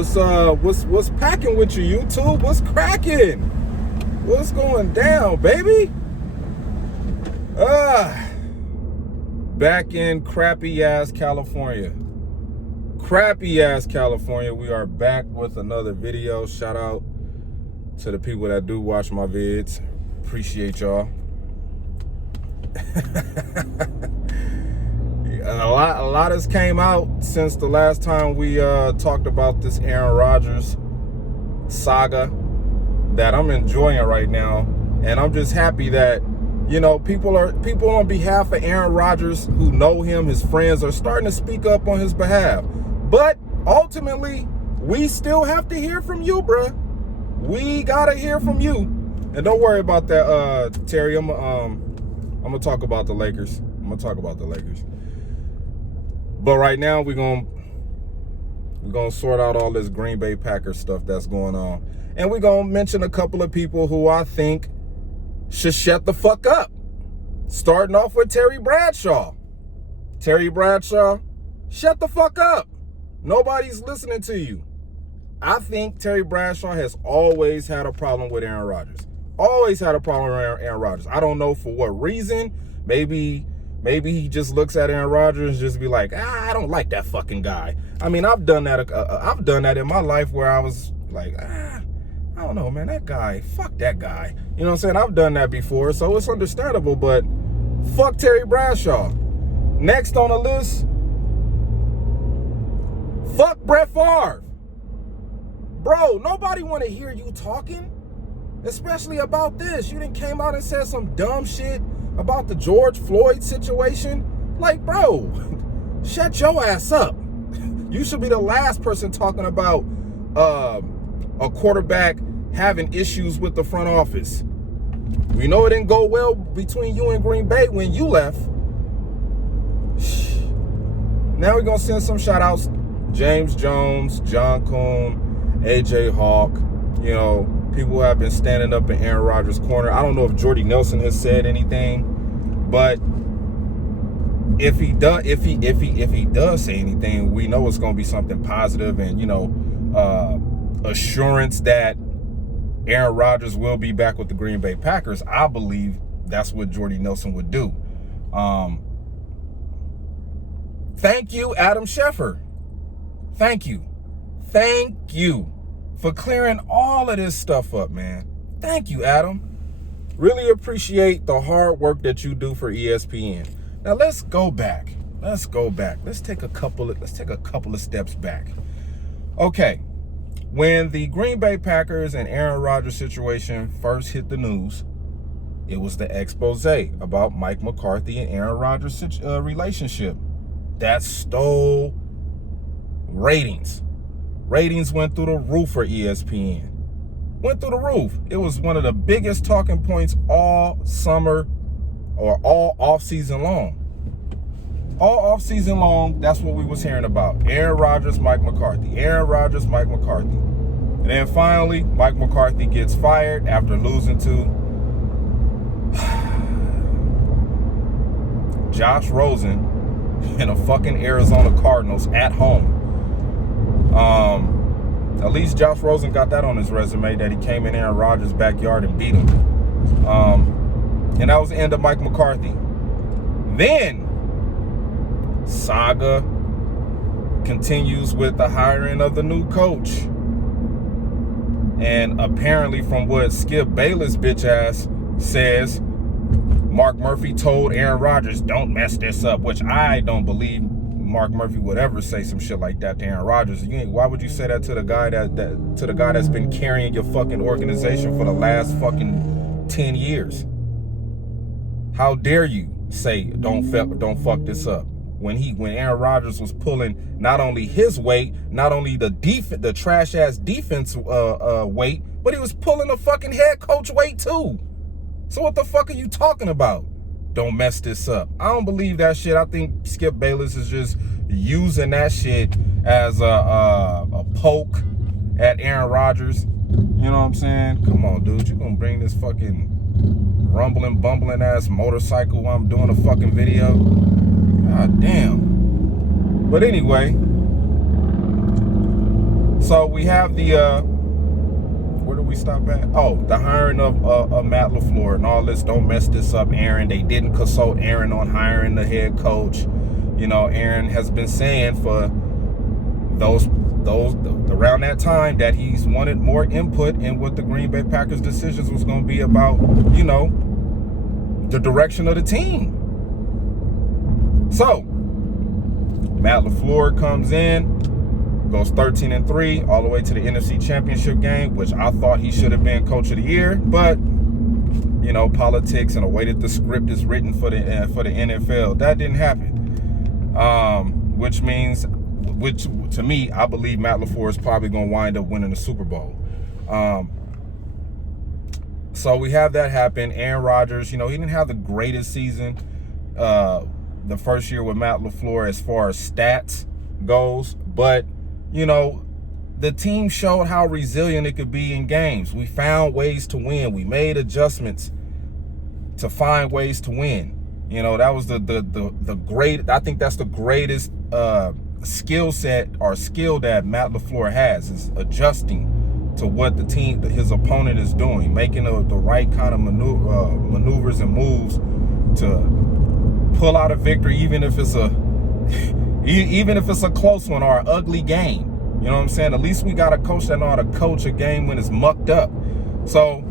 What's packing with you, YouTube? What's cracking? What's going down, baby? Back in crappy ass California. We are back with another video. Shout out to the people that do watch my vids. Appreciate y'all. A lot has came out since the last time we talked about this Aaron Rodgers saga that I'm enjoying right now, and I'm just happy that, you know, people on behalf of Aaron Rodgers who know him, his friends, are starting to speak up on his behalf. But ultimately, we still have to hear from you, bruh. We gotta hear from you. And don't worry about that, Terry. I'm gonna talk about the Lakers. But right now, we're gonna sort out all this Green Bay Packers stuff that's going on. And we're gonna mention a couple of people who I think should shut the fuck up. Starting off with Terry Bradshaw. Terry Bradshaw, shut the fuck up. Nobody's listening to you. I think Terry Bradshaw has always had a problem with Aaron Rodgers. Always had a problem with Aaron Rodgers. I don't know for what reason. Maybe he just looks at Aaron Rodgers and just be like, I don't like that fucking guy. I mean, I've done that. I've done that in my life where I was like, I don't know, man, that guy, fuck that guy. You know what I'm saying? I've done that before, so it's understandable, but fuck Terry Bradshaw. Next on the list, fuck Brett Favre. Bro, nobody want to hear you talking, especially about this. You done came out and said some dumb shit about the George Floyd situation. Like, bro, shut your ass up. You should be the last person talking about a quarterback having issues with the front office. We know it didn't go well between you and Green Bay when you left. Now we're going to send some shout outs. James Jones, John Kuhn, AJ Hawk, you know, people who have been standing up in Aaron Rodgers' corner. I don't know if Jordy Nelson has said anything, but if he does say anything, we know it's going to be something positive and, you know, assurance that Aaron Rodgers will be back with the Green Bay Packers. I believe that's what Jordy Nelson would do. Thank you, Adam Schefter. Thank you for clearing all of this stuff up, man. Thank you, Adam. Really appreciate the hard work that you do for ESPN. Now let's go back. Let's take a couple of steps back. Okay. When the Green Bay Packers and Aaron Rodgers situation first hit the news, it was the expose about Mike McCarthy and Aaron Rodgers' relationship that stole ratings. Ratings went through the roof for ESPN. Went through the roof. It was one of the biggest talking points all summer or all off-season long. All off-season long, that's what we was hearing about. Aaron Rodgers, Mike McCarthy. Aaron Rodgers, Mike McCarthy. And then finally, Mike McCarthy gets fired after losing to Josh Rosen and the fucking Arizona Cardinals at home. At least Josh Rosen got that on his resume, that he came in Aaron Rodgers' backyard and beat him. And that was the end of Mike McCarthy. Then saga continues with the hiring of the new coach. And apparently, from what Skip Bayless bitch ass says, Mark Murphy told Aaron Rodgers, don't mess this up, which I don't believe Mark Murphy would ever say some shit like that to Aaron Rodgers. Why would you say that to the guy that's been carrying your fucking organization for the last fucking 10 years? How dare you say don't fuck this up? When Aaron Rodgers was pulling not only his weight, not only the trash ass defense weight, but he was pulling the fucking head coach weight too. So what the fuck are you talking about? Don't mess this up. I don't believe that shit. I think Skip Bayless is just using that shit as a poke at Aaron Rodgers. You know what I'm saying? Come on, dude. You gonna bring this fucking rumbling, bumbling ass motorcycle while I'm doing a fucking video? God damn. But anyway, So we have the where do we stop at? Oh, the hiring of Matt LaFleur and all this. Don't mess this up, Aaron. They didn't consult Aaron on hiring the head coach. You know, Aaron has been saying for those around that time that he's wanted more input in what the Green Bay Packers decisions was going to be about, you know, the direction of the team. So Matt LaFleur comes in, goes 13-3 all the way to the NFC Championship game, which I thought he should have been Coach of the Year, but you know, politics and the way that the script is written for the NFL, that didn't happen. Which to me, I believe Matt LaFleur is probably going to wind up winning the Super Bowl. So we have that happen. Aaron Rodgers, you know, he didn't have the greatest season the first year with Matt LaFleur as far as stats goes, but you know, the team showed how resilient it could be in games. We found ways to win. We made adjustments to find ways to win. You know, that was the great, I think that's the greatest skill set or skill that Matt LaFleur has, is adjusting to what the team, his opponent is doing, making the right kind of maneuvers and moves to pull out a victory, even if it's a close one or an ugly game. You know what I'm saying? At least we got a coach that know how to coach a game when it's mucked up. So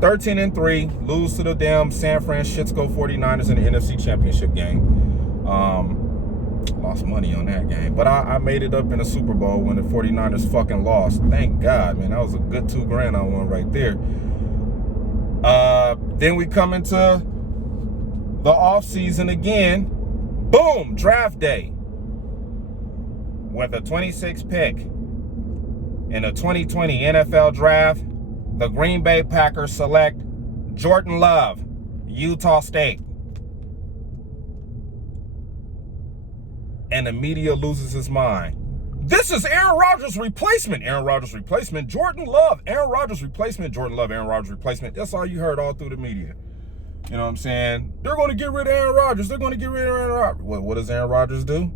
13-3, lose to the damn San Francisco 49ers in the NFC Championship game. Lost money on that game, but I made it up in the Super Bowl when the 49ers fucking lost. Thank God, man. That was a good $2,000 I won right there. Then we come into the offseason again. Boom, draft day. With a 26th pick in the 2020 NFL Draft, the Green Bay Packers select Jordan Love, Utah State. And the media loses his mind. This is Aaron Rodgers' replacement. Aaron Rodgers' replacement, Jordan Love. Aaron Rodgers' replacement, Jordan Love. Aaron Rodgers' replacement. That's all you heard all through the media. You know what I'm saying? They're going to get rid of Aaron Rodgers. They're going to get rid of Aaron Rodgers. What does Aaron Rodgers do?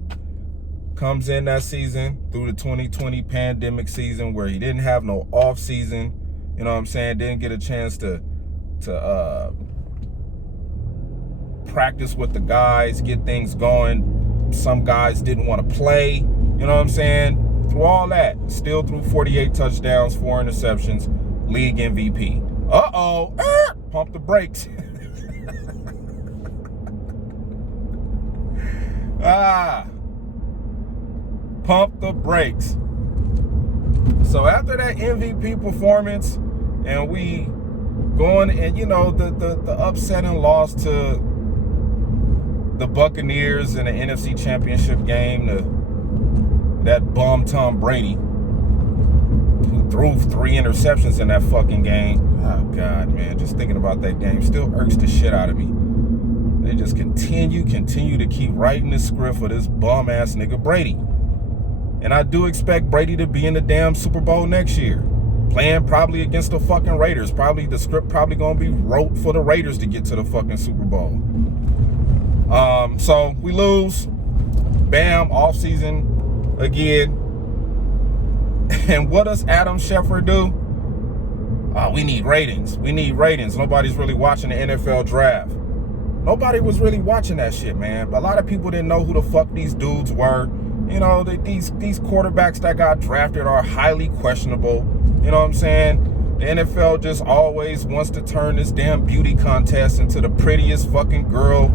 Comes in that season through the 2020 pandemic season where he didn't have no off season. You know what I'm saying? Didn't get a chance to practice with the guys, get things going. Some guys didn't want to play. You know what I'm saying? Through all that, still threw 48 touchdowns, 4 interceptions, league MVP. Pump the brakes. Pump the brakes. So after that MVP performance, and we going, and you know, the upsetting loss to the Buccaneers in the NFC Championship game, that bum Tom Brady, who threw 3 interceptions in that fucking game. Oh God, man, just thinking about that game still irks the shit out of me. They just continue to keep writing the script for this bum ass nigga Brady. And I do expect Brady to be in the damn Super Bowl next year, playing probably against the fucking Raiders. Probably the script probably gonna be wrote for the Raiders to get to the fucking Super Bowl. So we lose. Bam, off season again. And what does Adam Schefter do? We need ratings. We need ratings. Nobody's really watching the NFL draft. Nobody was really watching that shit, man. A lot of people didn't know who the fuck these dudes were. You know, these quarterbacks that got drafted are highly questionable. You know what I'm saying? The NFL just always wants to turn this damn beauty contest into the prettiest fucking girl,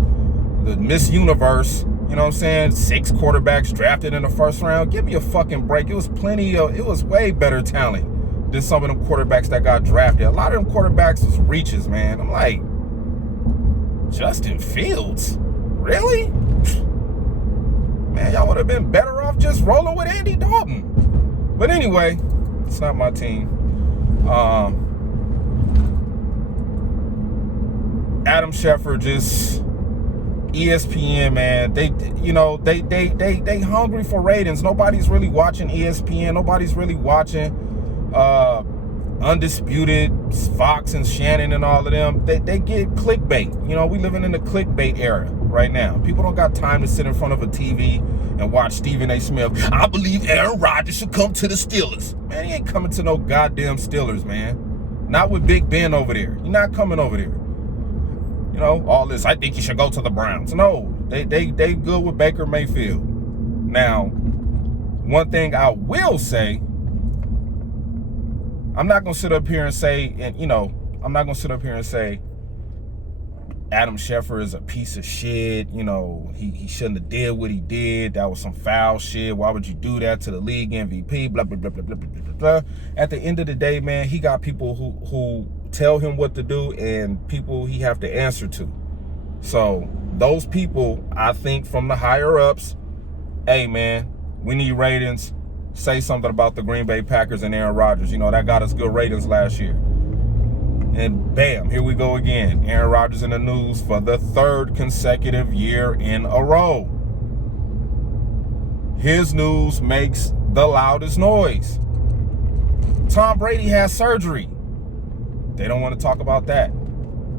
the Miss Universe. You know what I'm saying? 6 quarterbacks drafted in the first round. Give me a fucking break. It was way better talent than some of them quarterbacks that got drafted. A lot of them quarterbacks was reaches, man. I'm like, Justin Fields? Really? Man, y'all would have been better off just rolling with Andy Dalton. But anyway, it's not my team. Adam Schefter, just ESPN, man. They hungry for ratings. Nobody's really watching ESPN. Nobody's really watching Undisputed, Fox and Shannon and all of them, they get clickbait. You know, we living in the clickbait era right now. People don't got time to sit in front of a TV and watch Stephen A. Smith. I believe Aaron Rodgers should come to the Steelers. Man, he ain't coming to no goddamn Steelers, man. Not with Big Ben over there. You're not coming over there. You know, all this, I think you should go to the Browns. No, they good with Baker Mayfield. Now, one thing I will say, I'm not going to sit up here and say, I'm not going to sit up here and say Adam Schefter is a piece of shit. You know, he shouldn't have did what he did. That was some foul shit. Why would you do that to the league MVP? Blah, blah, blah, blah, blah, blah, blah, blah. At the end of the day, man, he got people who tell him what to do and people he have to answer to. So those people, I think from the higher ups, hey, man, we need ratings. Say something about the Green Bay Packers and Aaron Rodgers. You know, that got us good ratings last year. And bam, here we go again. Aaron Rodgers in the news for the third consecutive year in a row. His news makes the loudest noise. Tom Brady has surgery. They don't want to talk about that.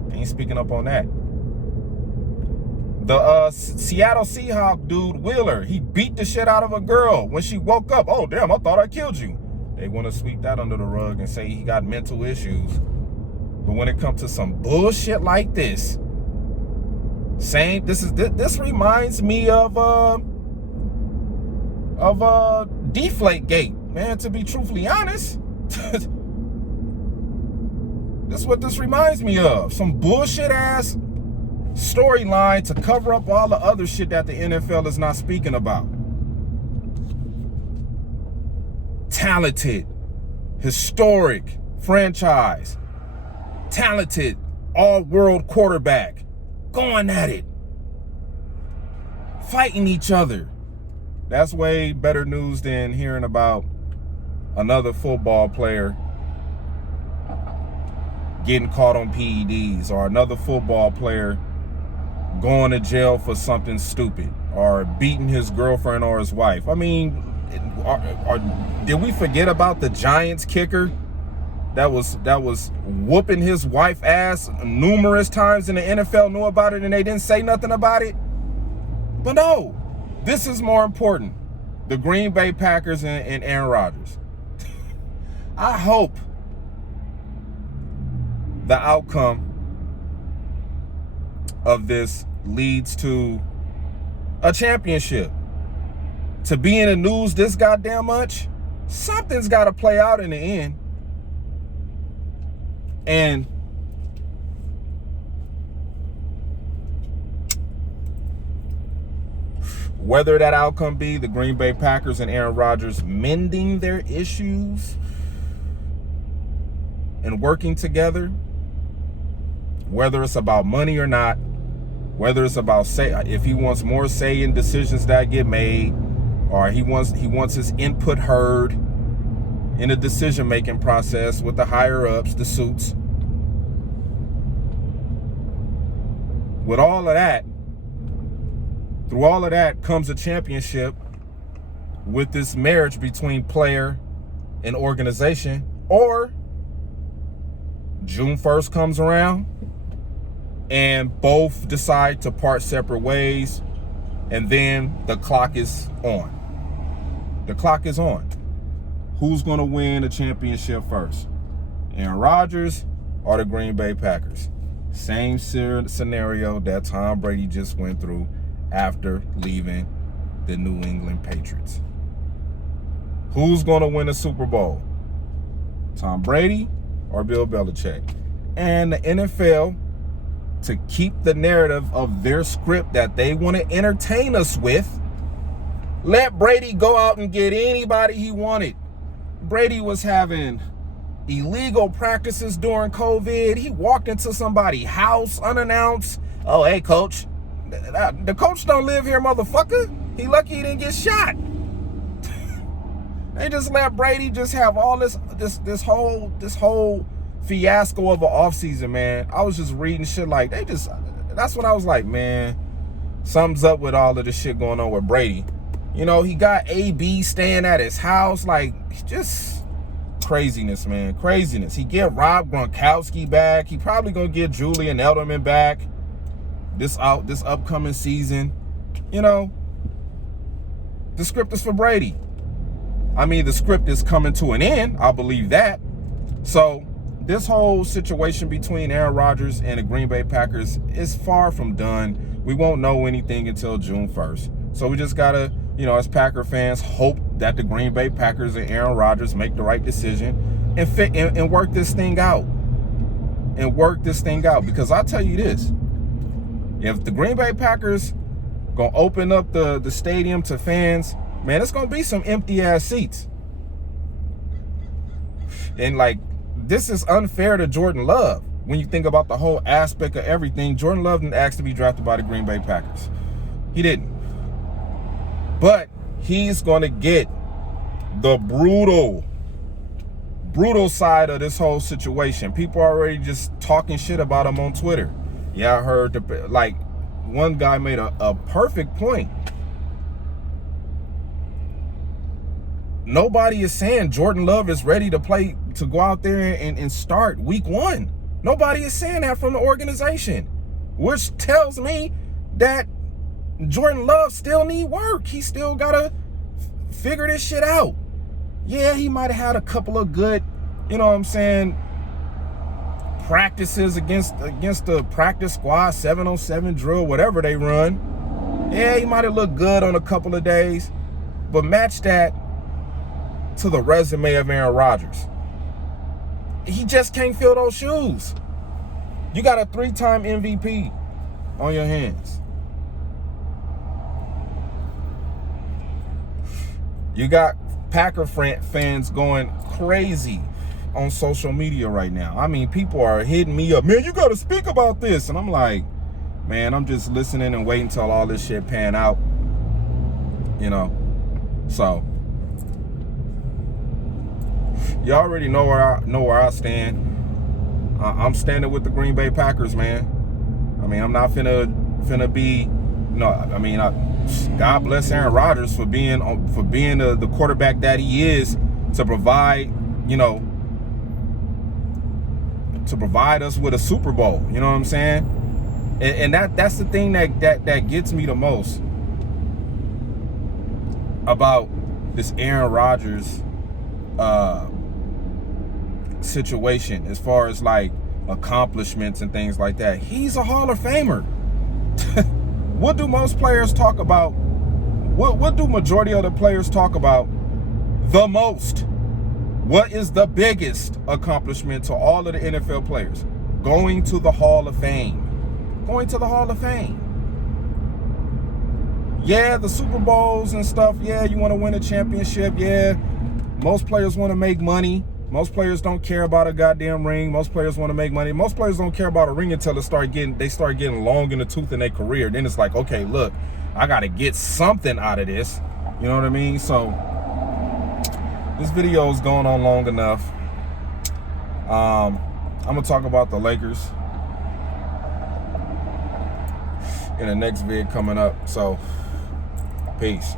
They ain't speaking up on that. The Seattle Seahawks dude, Wheeler, he beat the shit out of a girl when she woke up. Oh, damn, I thought I killed you. They want to sweep that under the rug and say he got mental issues. But when it comes to some bullshit like this, this reminds me of Deflategate, man, to be truthfully honest. This is what this reminds me of. Some bullshit ass storyline to cover up all the other shit that the NFL is not speaking about. Talented, historic franchise, talented, all-world quarterback, going at it, fighting each other. That's way better news than hearing about another football player getting caught on PEDs or another football player going to jail for something stupid or beating his girlfriend or his wife. I mean, did we forget about the Giants kicker that was whooping his wife ass numerous times and the NFL knew about it and they didn't say nothing about it? But no, this is more important. The Green Bay Packers and Aaron Rodgers. I hope the outcome of this leads to a championship. To be in the news this goddamn much, something's got to play out in the end. And whether that outcome be the Green Bay Packers and Aaron Rodgers mending their issues and working together, whether it's about money or not, whether it's about if he wants more say in decisions that get made, or he wants his input heard in the decision-making process with the higher-ups, the suits. With all of that, through all of that comes a championship with this marriage between player and organization, or June 1st comes around and both decide to part separate ways, and then the clock is on. The clock is on. Who's going to win the championship first? Aaron Rodgers or the Green Bay Packers? Same scenario that Tom Brady just went through after leaving the New England Patriots. Who's going to win the Super Bowl? Tom Brady or Bill Belichick? And the NFL, to keep the narrative of their script that they want to entertain us with, let Brady go out and get anybody he wanted. Brady was having illegal practices during COVID. He walked into somebody's house unannounced. Oh, hey, coach. The coach don't live here, motherfucker. He lucky he didn't get shot. They just let Brady just have all this whole fiasco of an offseason, man. I was just reading shit like that's when I was like, man, something's up with all of this shit going on with Brady. You know, he got AB staying at his house. Like, just, craziness, man. Craziness. He get Rob Gronkowski back. He probably gonna get Julian Edelman back this upcoming season. You know, the script is for Brady. I mean, the script is coming to an end. I believe that. So this whole situation between Aaron Rodgers and the Green Bay Packers is far from done. We won't know anything until June 1st. So we just gotta, you know, as Packer fans, hope that the Green Bay Packers and Aaron Rodgers make the right decision and work this thing out. And work this thing out. Because I'll tell you this, if the Green Bay Packers gonna open up the stadium to fans, man, it's gonna be some empty ass seats. And like, this is unfair to Jordan Love. When you think about the whole aspect of everything, Jordan Love didn't ask to be drafted by the Green Bay Packers. He didn't. But he's going to get the brutal side of this whole situation. People are already just talking shit about him on Twitter. Yeah, I heard, like, one guy made a perfect point. Nobody is saying Jordan Love is ready to play, to go out there and start week 1. Nobody is saying that from the organization, which tells me that Jordan Love still need work. He still gotta figure this shit out. Yeah, he might have had a couple of good, you know what I'm saying, practices against the practice squad, 7-on-7 drill, whatever they run. Yeah, he might have looked good on a couple of days, but match that to the resume of Aaron Rodgers. He just can't fill those shoes. You got a 3-time MVP on your hands. You got Packer fans going crazy on social media right now. I mean, people are hitting me up, man, you got to speak about this. And I'm like, man, I'm just listening and waiting until all this shit pan out. You know, so you already know where I stand. I'm standing with the Green Bay Packers, man. I mean, I'm not finna be, no. I mean, God bless Aaron Rodgers for being the quarterback that he is, to provide, you know, to provide us with a Super Bowl. You know what I'm saying? And that's the thing that gets me the most about this Aaron Rodgers situation, as far as like accomplishments and things like that. He's a Hall of Famer. What do most players talk about? What do majority of the players talk about the most? What is the biggest accomplishment to all of the NFL players? Going to the Hall of Fame. Going to the Hall of Fame. Yeah, the Super Bowls and stuff. Yeah, you want to win a championship. Yeah, most players want to make money. Most players don't care about a goddamn ring. Most players want to make money. Most players don't care about a ring until they start getting long in the tooth in their career. Then it's like, okay, look, I got to get something out of this. You know what I mean? So this video is going on long enough. I'm going to talk about the Lakers in the next vid coming up. So, peace.